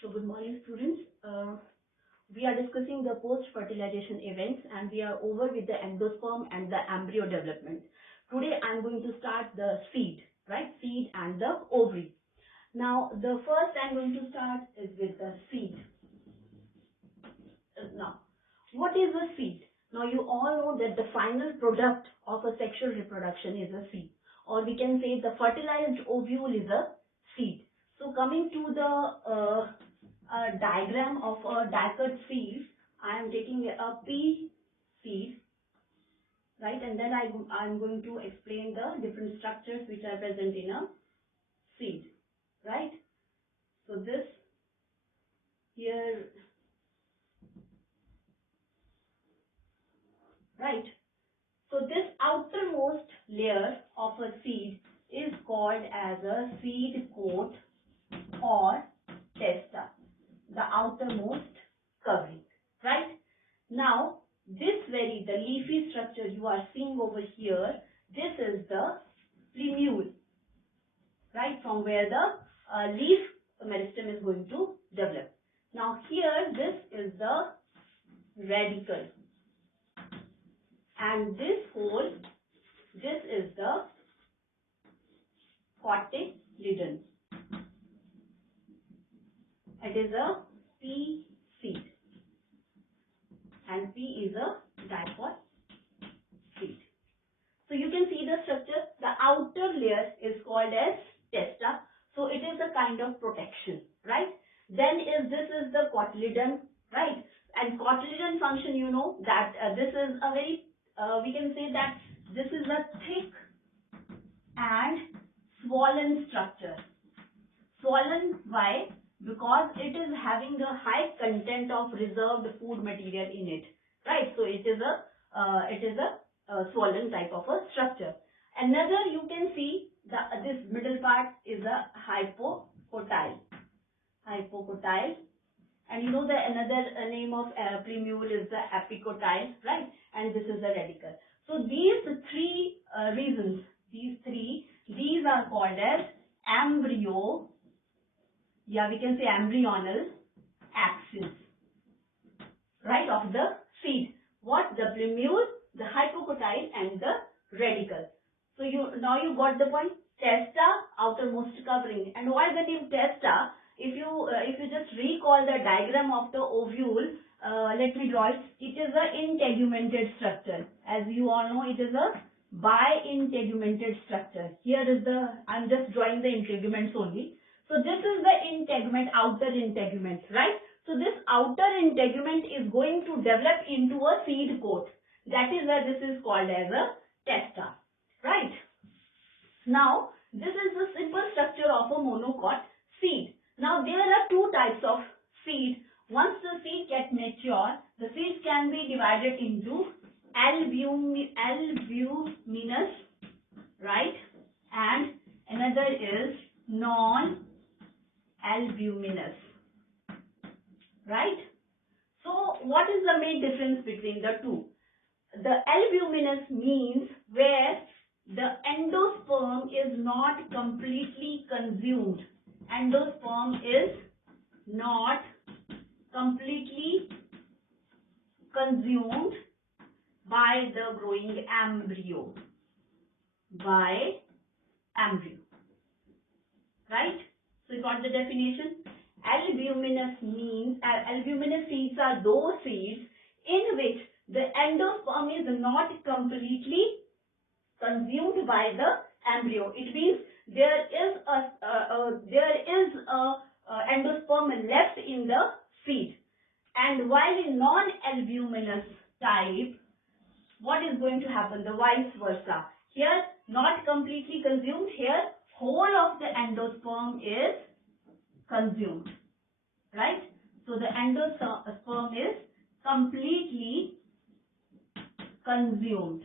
So good morning, students. We are discussing the post-fertilization events, and we are over with the endosperm and the embryo development. Today I am going to start the seed, right? Seed and the ovary. Now the first I am going to start is with the seed. Now, what is a seed? Now you all know that the final product of a sexual reproduction is a seed, or we can say the fertilized ovule is a seed. So coming to the diagram of a dicot seed, I am taking a pea seed, right? And then I'm going to explain the different structures which are present in a seed, right? So this here, right? So this outermost layer of a seed is called as a seed coat or testa, the outermost covering, right? Now, the leafy structure you are seeing over here, this is the plumule, right? From where the leaf meristem is going to develop. Now here, this is the radicle, and this hole, this is the cotyledon. It is a pea seed, and pea is a dicot seed. So you can see the structure. The outer layer is called as testa. So it is a kind of protection, right? Then this is the cotyledon, right? And cotyledon function, you know that this is a very, we can say that this is a thick and swollen structure. Swollen, why? Because it is having a high content of reserved food material in it, right? So it is a swollen type of a structure. Another, you can see this middle part is a hypocotyle, and you know the another name of plumule is the epicotyle, right? And this is the radicle. So these three reasons, these are called as embryo. Yeah, we can say embryonal axis, right, of the seed. What? The plumule, the hypocotyle, and the radicle. So now you got the point. Testa, outermost covering. And why the name testa? If you just recall the diagram of the ovule, let me draw it. It is a integumented structure. As you all know, it is a bi-integumented structure. Here is I'm just drawing the integuments only. So this is the integument, outer integument, right? So this outer integument is going to develop into a seed coat. That is why this is called as a testa, right? Now, this is the simple structure of a monocot seed. Now, there are two types of seed. Once the seed gets mature, the seeds can be divided into albuminous, right? And another is non-albuminous, right? So what is the main difference between the two? The albuminous means where the endosperm is not completely consumed. Endosperm is not completely consumed by the growing embryo. Right? So you got the definition? Albuminous means, albuminous seeds are those seeds in which the endosperm is not completely consumed by the embryo. It means there is a endosperm left in the seed. And while in non-albuminous type, what is going to happen? The vice versa. Here, not completely consumed. Here, whole of the endosperm is consumed, right? So the endosperm is completely consumed.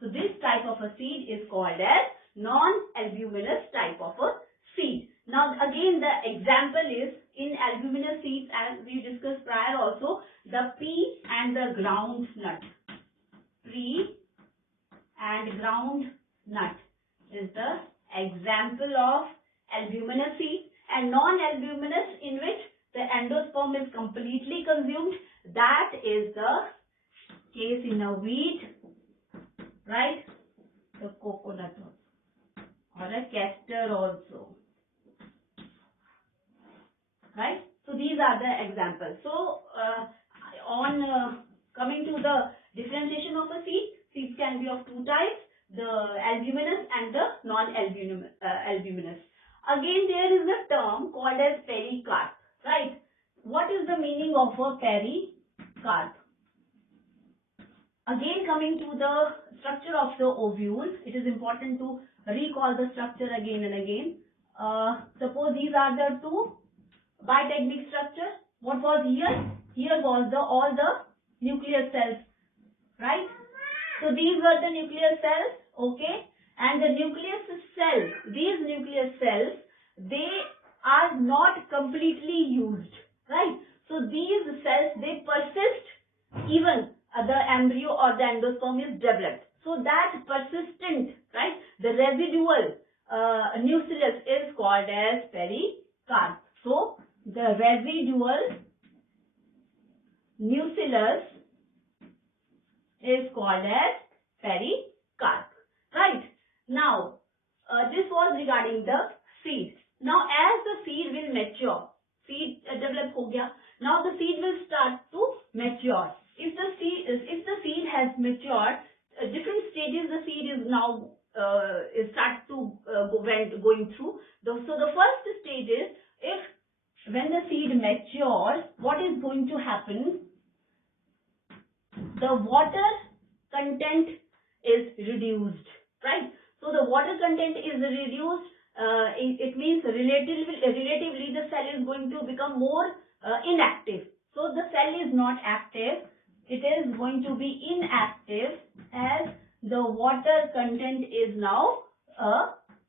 So this type of a seed is called as non-albuminous type of a seed. Now again, the example is in albuminous seeds, as we discussed prior also, the pea and the groundnut. Pea and groundnut is the example of albuminous seed. and non-albuminous, in which the endosperm is completely consumed. That is the case in a wheat, right? The coconut also, or a castor also, right? So these are the examples. So coming to the differentiation of a seed, seeds can be of two types, the albuminous and the non-albuminous. Again, there is a term called as pericarp, right? What is the meaning of a pericarp? Again, coming to the structure of the ovule, it is important to recall the structure again and again. Suppose these are the two bitegmic structure. What was here? Here was all the nuclear cells, right? So these were the nuclear cells, okay? And the nucleus cells, these nuclear cells, they are not completely used, right? So these cells, they persist even the embryo or the endosperm is developed. So that persistent, right, the residual nucleus is called as pericarp. So the residual nucleus is called as pericarp, right? Now, this was regarding the seed. Now, as the seed will mature, seed develop ho gaya. Now the seed will start to mature. If the seed has matured, different stages the seed is now going through. So the first stage is, when the seed matures, what is going to happen? The water content is reduced, right? So the water content is reduced. It means relatively the cell is going to become more inactive. So the cell is not active. It is going to be inactive as the water content is now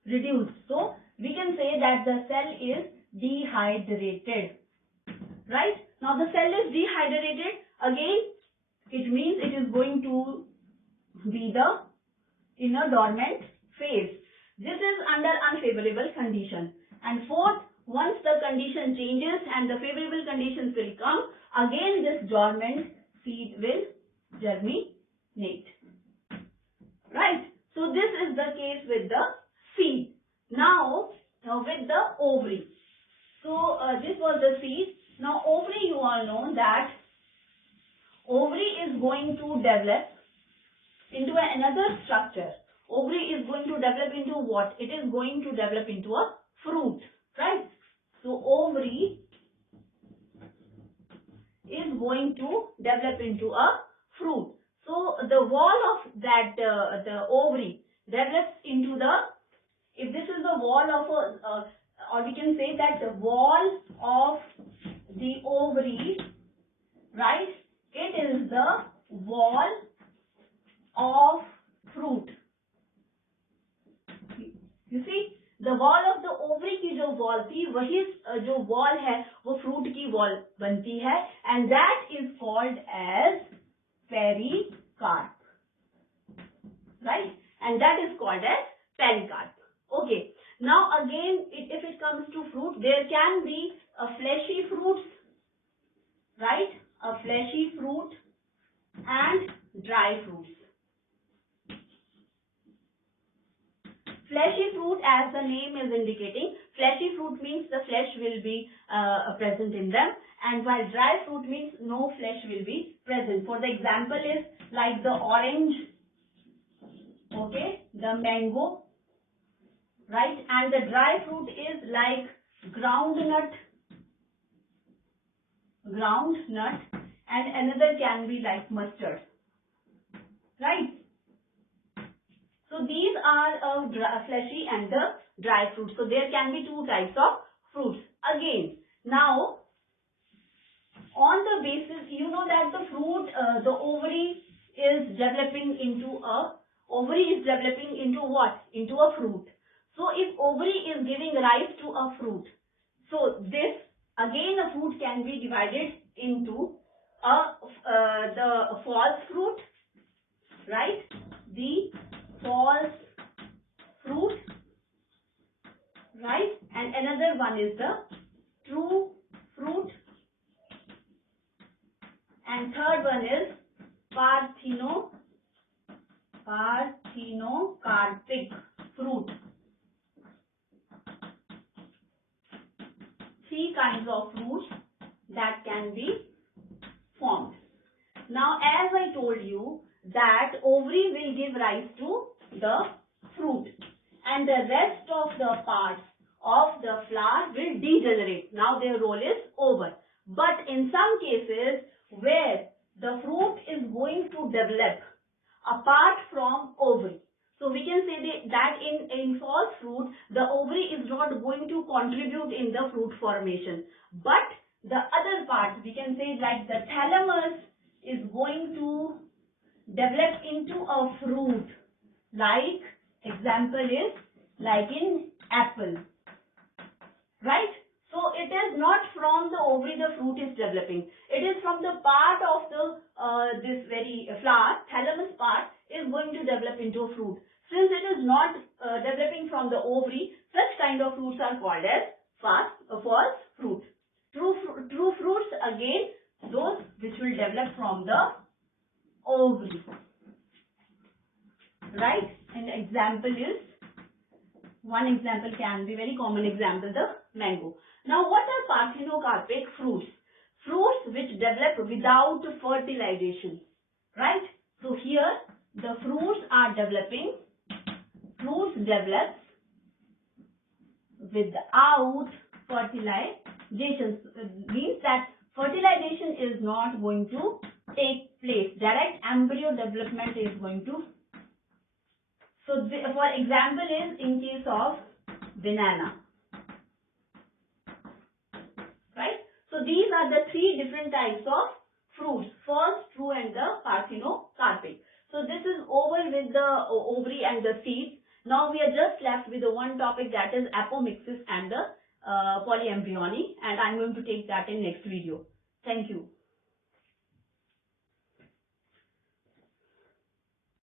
reduced. So we can say that the cell is dehydrated, right? Now the cell is dehydrated. Again, it means it is going to be in a dormant phase. This is under unfavorable condition. And fourth, once the condition changes and the favorable conditions will come, again this dormant seed will germinate. Right? So this is the case with the seed. Now with the ovary. So this was the seed. Now ovary, you all know that ovary is going to develop into another structure. Ovary is going to develop into what? It is going to develop into a fruit, right? So ovary is going to develop into a fruit. So the wall of that the ovary develops into if this is the wall of or we can say that the wall of the ovary, right? It is the wall of fruit. You see, the wall of the ovary की जो wall थी, वही जो wall है, वो fruit की wall बनती है, and that is called as pericarp, right? And that is called as pericarp. Okay. Now again, if it comes to fruit, there can be a fleshy fruits, right? A fleshy fruit and dry fruits. Fleshy fruit, as the name is indicating, fleshy fruit means the flesh will be present in them, and while dry fruit means no flesh will be present. For the example is like the orange, okay, the mango, right, and the dry fruit is like groundnut, and another can be like mustard, right? So these are fleshy and the dry fruit. So there can be two types of fruits. Again, now on the basis, you know that the fruit, the ovary is developing into what? Into a fruit. So if ovary is giving rise to a fruit, so this again a fruit can be divided into the false fruit, right? The false fruit, right? And another one is the true fruit, and third one is parthenocarpic fruit. Three kinds of fruits that can be formed. Now, as I told you that ovary will give rise to the fruit, and the rest of the parts of the flower will degenerate. Now their role is over. But in some cases where the fruit is going to develop apart from ovary, so we can say that in false fruit, the ovary is not going to contribute in the fruit formation. But the other parts, we can say like the thalamus is going to develop into a fruit. Like example is like in apple, right? So it is not from the ovary the fruit is developing. It is from the part of the this very flower, thalamus part is going to develop into a fruit. Since it is not developing from the ovary, such kind of fruits are called as false fruit. True fruits again, those which will develop from the ovary, right? An example is, one example can be very common example, the mango. Now what are parthenocarpic fruits? Fruits which develop without fertilization, right? So here the fruits are developing, fruits develop without fertilization. Means that fertilization is not going to take place. Direct embryo development is going to. So for example is in case of banana, right? So these are the three different types of fruits: false, true, and the parthenocarpic. So this is over with the ovary and the seeds. Now we are just left with the one topic, that is apomixis and the polyembryony, and I'm going to take that in next video. Thank you.